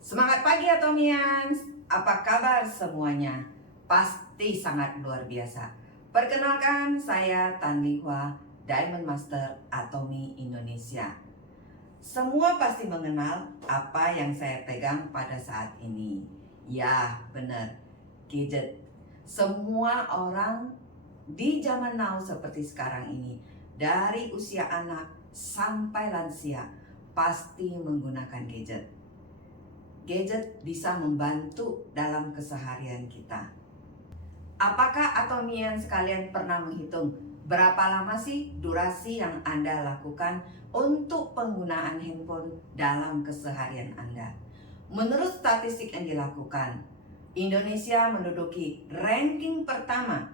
Semangat pagi Atomians, apa kabar semuanya? Pasti sangat luar biasa. Perkenalkan, saya Tan Lihua, Diamond Master Atomi Indonesia. Semua pasti mengenal apa yang saya pegang pada saat ini. Ya, benar, gadget. Semua orang di zaman now seperti sekarang ini, dari usia anak sampai lansia, pasti menggunakan gadget. Gadget bisa membantu dalam keseharian kita. Apakah Atomian sekalian pernah menghitung berapa lama sih durasi yang Anda lakukan untuk penggunaan handphone dalam keseharian Anda? Menurut statistik yang dilakukan, Indonesia menduduki ranking pertama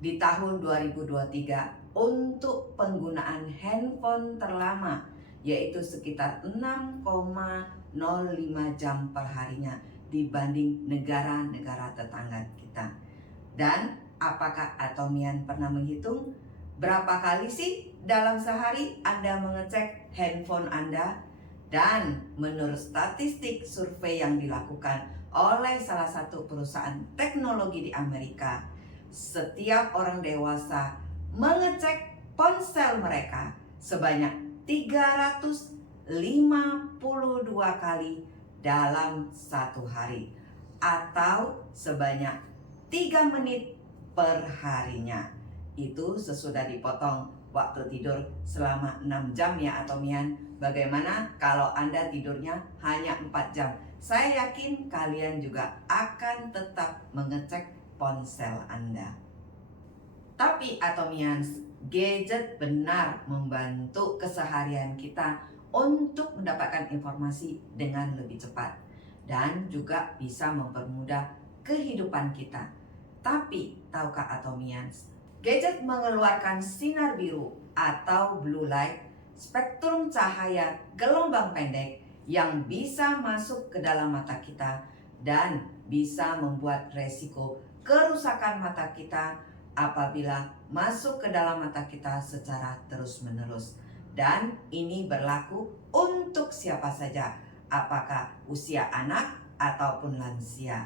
di tahun 2023 untuk penggunaan handphone terlama, yaitu sekitar 6,05 jam per harinya dibanding negara-negara tetangga kita. Dan apakah Atomian pernah menghitung berapa kali sih dalam sehari Anda mengecek handphone Anda? Dan menurut statistik survei yang dilakukan oleh salah satu perusahaan teknologi di Amerika, setiap orang dewasa mengecek ponsel mereka sebanyak 352 kali dalam satu hari, atau sebanyak 3 menit per harinya. Itu sesudah dipotong waktu tidur selama 6 jam ya Atomian. Bagaimana kalau Anda tidurnya hanya 4 jam? Saya yakin kalian juga akan tetap mengecek ponsel Anda. Tapi Atomians, gadget benar membantu keseharian kita untuk mendapatkan informasi dengan lebih cepat dan juga bisa mempermudah kehidupan kita. Tapi tahukah Atomians, gadget mengeluarkan sinar biru atau blue light, spektrum cahaya gelombang pendek yang bisa masuk ke dalam mata kita dan bisa membuat resiko kerusakan mata kita apabila masuk ke dalam mata kita secara terus-menerus. Dan ini berlaku untuk siapa saja, apakah usia anak ataupun lansia.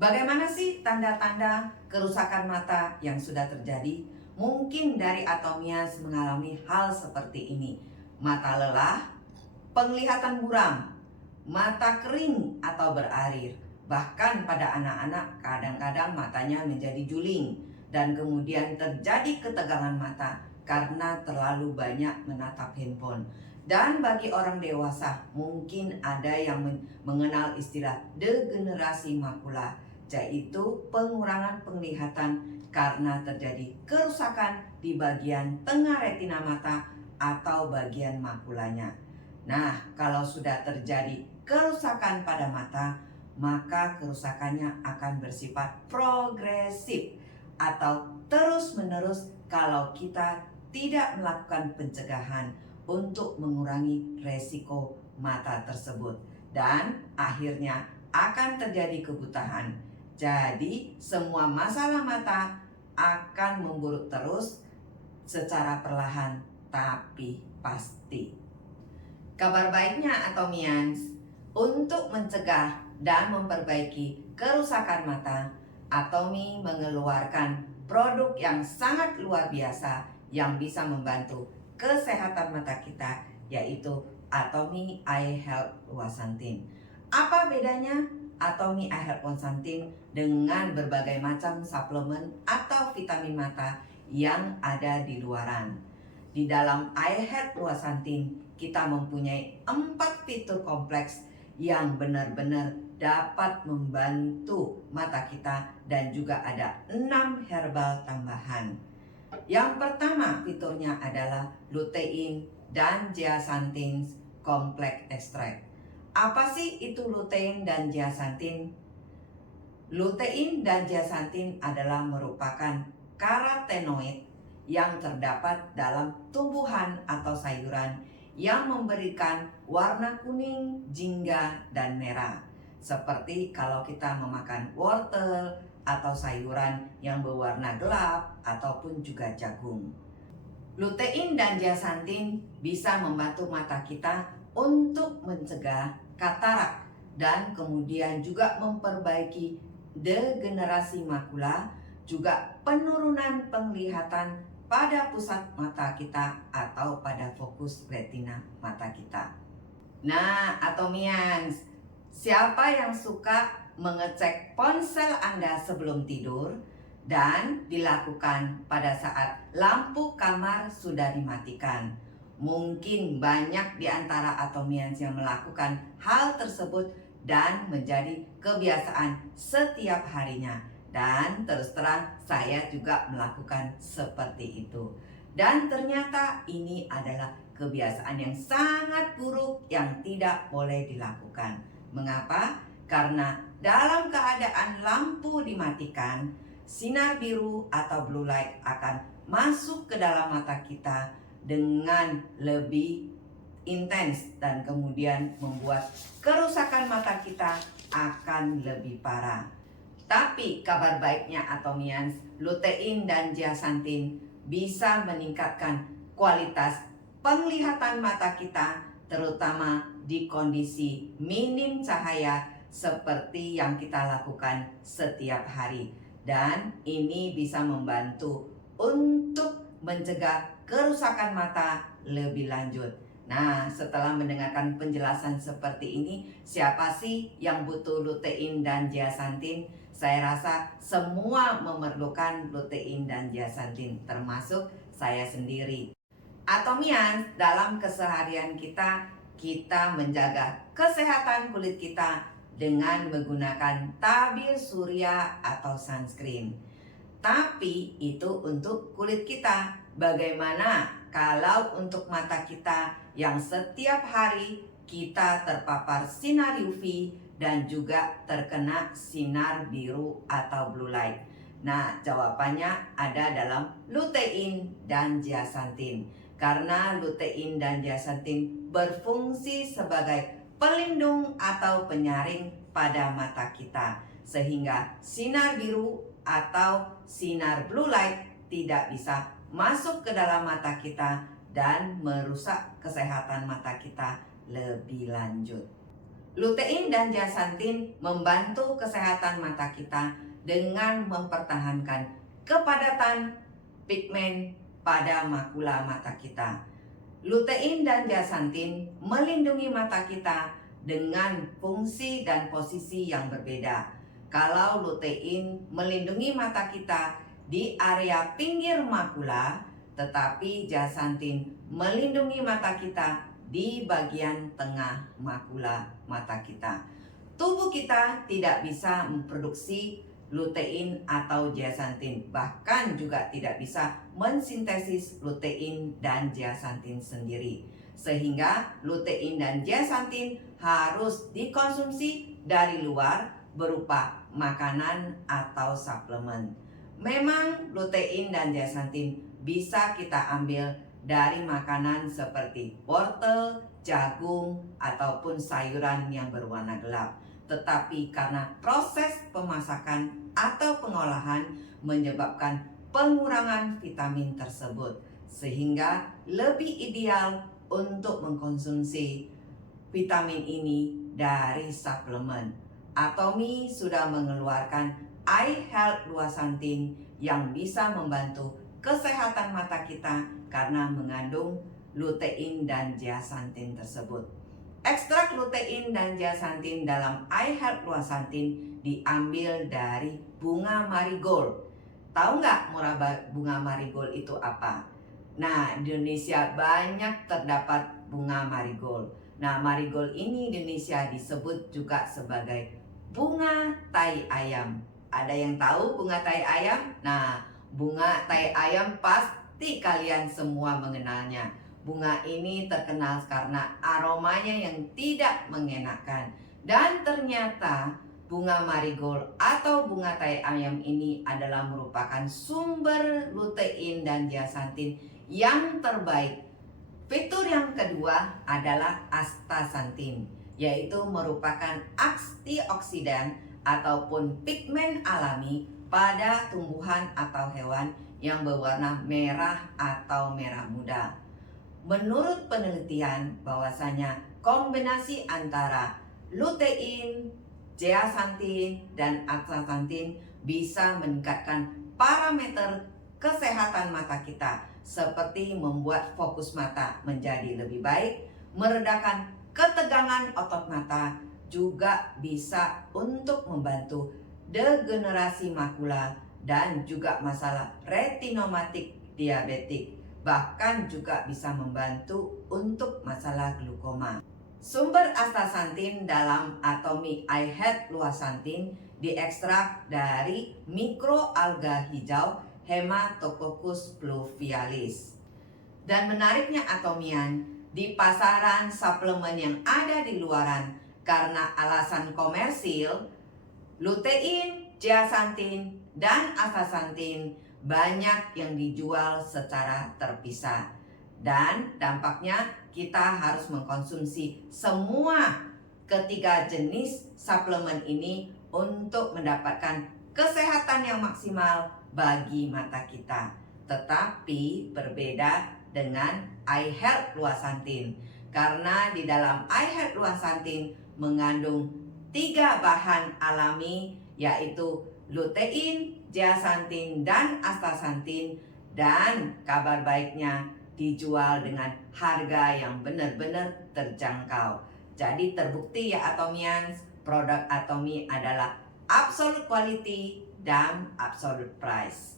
Bagaimana sih tanda-tanda kerusakan mata yang sudah terjadi? Mungkin dari Atomias mengalami hal seperti ini. Mata lelah, penglihatan buram, mata kering atau berair. Bahkan pada anak-anak kadang-kadang matanya menjadi juling dan kemudian terjadi ketegangan mata karena terlalu banyak menatap handphone. Dan bagi orang dewasa mungkin ada yang mengenal istilah degenerasi makula, yaitu pengurangan penglihatan karena terjadi kerusakan di bagian tengah retina mata atau bagian makulanya. Nah, kalau sudah terjadi kerusakan pada mata, maka kerusakannya akan bersifat progresif atau terus-menerus kalau kita tidak melakukan pencegahan untuk mengurangi resiko mata tersebut, dan akhirnya akan terjadi kebutaan. Jadi semua masalah mata akan memburuk terus secara perlahan tapi pasti. Kabar baiknya Atomians, untuk mencegah dan memperbaiki kerusakan mata, Atomi mengeluarkan produk yang sangat luar biasa yang bisa membantu kesehatan mata kita, yaitu Atomi Eye Health Luasantin. Apa bedanya Atomi Eye Health Luasantin dengan berbagai macam suplemen atau vitamin mata yang ada di luaran? Di dalam Eye Health Luasantin kita mempunyai 4 fitur kompleks yang benar-benar dapat membantu mata kita, dan juga ada 6 herbal tambahan. Yang pertama fiturnya adalah lutein dan zeaxanthin complex extract. Apa sih itu lutein dan zeaxanthin? Lutein dan zeaxanthin adalah merupakan karotenoid yang terdapat dalam tumbuhan atau sayuran yang memberikan warna kuning, jingga, dan merah. Seperti kalau kita memakan wortel atau sayuran yang berwarna gelap ataupun juga jagung. Lutein dan zeaxanthin bisa membantu mata kita untuk mencegah katarak dan kemudian juga memperbaiki degenerasi makula, juga penurunan penglihatan pada pusat mata kita atau pada fokus retina mata kita. Nah, Atomians, siapa yang suka mengecek ponsel Anda sebelum tidur dan dilakukan pada saat lampu kamar sudah dimatikan? Mungkin banyak di antara Atomians yang melakukan hal tersebut dan menjadi kebiasaan setiap harinya. Dan terus terang saya juga melakukan seperti itu. Dan ternyata ini adalah kebiasaan yang sangat buruk yang tidak boleh dilakukan. Mengapa? Karena dalam keadaan lampu dimatikan, sinar biru atau blue light akan masuk ke dalam mata kita dengan lebih intens dan kemudian membuat kerusakan mata kita akan lebih parah. Tapi kabar baiknya Atomians, lutein dan zeaxanthin bisa meningkatkan kualitas penglihatan mata kita, terutama di kondisi minim cahaya seperti yang kita lakukan setiap hari. Dan ini bisa membantu untuk mencegah kerusakan mata lebih lanjut. Nah, setelah mendengarkan penjelasan seperti ini, siapa sih yang butuh lutein dan zeaxanthin? Saya rasa semua memerlukan lutein dan zeaxanthin, termasuk saya sendiri. Atomians, dalam keseharian kita menjaga kesehatan kulit kita dengan menggunakan tabir surya atau sunscreen. Tapi itu untuk kulit kita. Bagaimana kalau untuk mata kita yang setiap hari kita terpapar sinar UV dan juga terkena sinar biru atau blue light? Nah, jawabannya ada dalam lutein dan zeaxanthin. Karena lutein dan zeaxanthin berfungsi sebagai pelindung atau penyaring pada mata kita, sehingga sinar biru atau sinar blue light tidak bisa masuk ke dalam mata kita dan merusak kesehatan mata kita lebih lanjut. Lutein dan zeaxanthin membantu kesehatan mata kita dengan mempertahankan kepadatan pigmen pada makula mata kita. Lutein dan zeaxanthin melindungi mata kita dengan fungsi dan posisi yang berbeda. Kalau lutein melindungi mata kita di area pinggir makula, tetapi zeaxanthin melindungi mata kita di bagian tengah makula mata kita. Tubuh kita tidak bisa memproduksi lutein atau zeaxanthin, bahkan juga tidak bisa mensintesis lutein dan zeaxanthin sendiri. Sehingga lutein dan zeaxanthin harus dikonsumsi dari luar berupa makanan atau suplemen. Memang lutein dan zeaxanthin bisa kita ambil dari makanan seperti wortel, jagung, ataupun sayuran yang berwarna gelap. Tetapi karena proses pemasakan atau pengolahan menyebabkan pengurangan vitamin tersebut, sehingga lebih ideal untuk mengkonsumsi vitamin ini dari suplemen. Atomi sudah mengeluarkan Eye Health Luaxanthin yang bisa membantu kesehatan mata kita karena mengandung lutein dan zeaxanthin tersebut. Ekstrak lutein dan zeaxanthin dalam Eye Health Luaxanthin diambil dari bunga marigold. Tahu nggak bunga marigold itu apa? Nah, di Indonesia banyak terdapat bunga marigold. Nah, marigold ini di Indonesia disebut juga sebagai bunga tai ayam. Ada yang tahu bunga tai ayam? Nah, bunga tai ayam pasti kalian semua mengenalnya. Bunga ini terkenal karena aromanya yang tidak mengenakan. Dan ternyata bunga marigold atau bunga tai ayam ini adalah merupakan sumber lutein dan zeaxanthin yang terbaik. Fitur yang kedua adalah astaxanthin, yaitu merupakan antioksidan ataupun pigmen alami pada tumbuhan atau hewan yang berwarna merah atau merah muda. Menurut penelitian bahwasanya kombinasi antara lutein, zeaxanthin, dan astaxanthin bisa meningkatkan parameter kesehatan mata kita, seperti membuat fokus mata menjadi lebih baik, meredakan ketegangan otot mata, juga bisa untuk membantu degenerasi makula dan juga masalah retinomatik diabetik, bahkan juga bisa membantu untuk masalah glukoma. Sumber astaxanthin dalam Atomy Eye Health Luaxanthin diekstrak dari mikroalga hijau Hematococcus pluvialis. Dan menariknya Atomian, di pasaran suplemen yang ada di luaran karena alasan komersil, lutein, zeaxanthin, dan astaxanthin banyak yang dijual secara terpisah. Dan dampaknya kita harus mengkonsumsi semua ketiga jenis suplemen ini untuk mendapatkan kesehatan yang maksimal bagi mata kita. Tetapi berbeda dengan Eye Health Luaxanthin, karena di dalam Eye Health Luaxanthin mengandung 3 bahan alami, yaitu lutein, zeaxanthin, dan astaxanthin, dan kabar baiknya dijual dengan harga yang benar-benar terjangkau. Jadi terbukti ya Atomians, produk Atomy adalah absolute quality dan absolute price.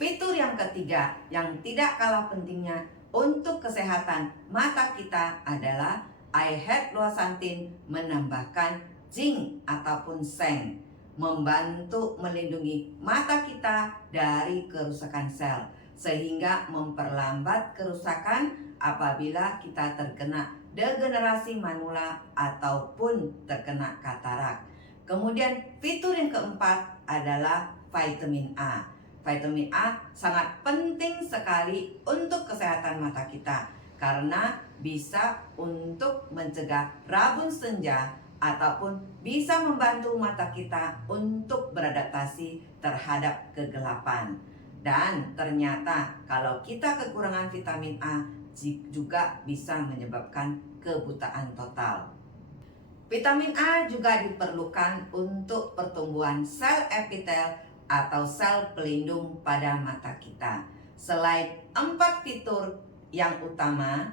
Fitur yang ketiga yang tidak kalah pentingnya untuk kesehatan mata kita adalah Eye Health Luaxanthin menambahkan zinc ataupun seng, membantu melindungi mata kita dari kerusakan sel, sehingga memperlambat kerusakan apabila kita terkena degenerasi manula ataupun terkena katarak. Kemudian fitur yang keempat adalah vitamin A. Vitamin A sangat penting sekali untuk kesehatan mata kita, karena bisa untuk mencegah rabun senja ataupun bisa membantu mata kita untuk beradaptasi terhadap kegelapan. Dan ternyata kalau kita kekurangan vitamin A juga bisa menyebabkan kebutaan total. Vitamin A juga diperlukan untuk pertumbuhan sel epitel atau sel pelindung pada mata kita. Selain 4 fitur yang utama,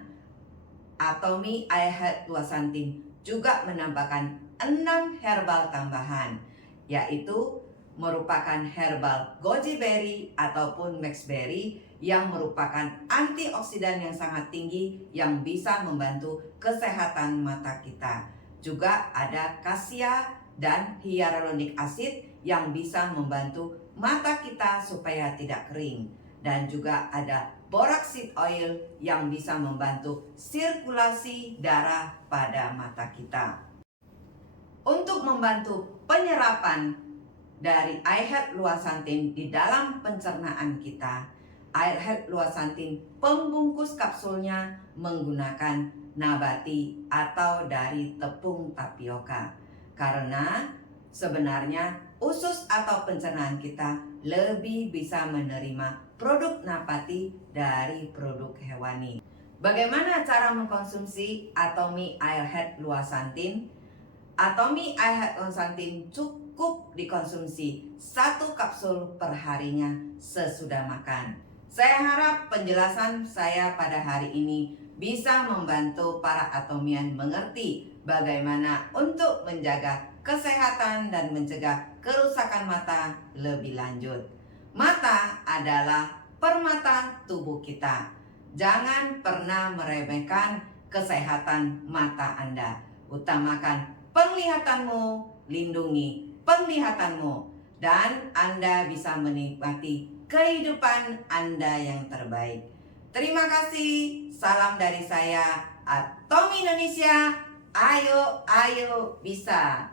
Atomy Eye Health Luaxanthin juga menambahkan 6 herbal tambahan, yaitu merupakan herbal goji berry ataupun maxberry yang merupakan antioksidan yang sangat tinggi yang bisa membantu kesehatan mata kita. Juga ada kasia dan hyaluronic acid yang bisa membantu mata kita supaya tidak kering. Dan juga ada borax seed oil yang bisa membantu sirkulasi darah pada mata kita. Untuk membantu penyerapan dari Eye Health Luaxanthin di dalam pencernaan kita, Eye Health Luaxanthin pembungkus kapsulnya menggunakan nabati atau dari tepung tapioka, karena sebenarnya usus atau pencernaan kita lebih bisa menerima produk nabati dari produk hewani. Bagaimana cara mengkonsumsi Atomy Eye Health Luaxanthin? Atomy Eye Health Luaxanthin cukup dikonsumsi 1 kapsul per harinya sesudah makan. Saya harap penjelasan saya pada hari ini bisa membantu para Atomian mengerti bagaimana untuk menjaga kesehatan dan mencegah kerusakan mata lebih lanjut. Mata adalah permata tubuh kita. Jangan pernah meremehkan kesehatan mata Anda. Utamakan penglihatanmu, lindungi penglihatanmu, dan Anda bisa menikmati kehidupan Anda yang terbaik. Terima kasih. Salam dari saya, Atomy Indonesia. Ayo bisa.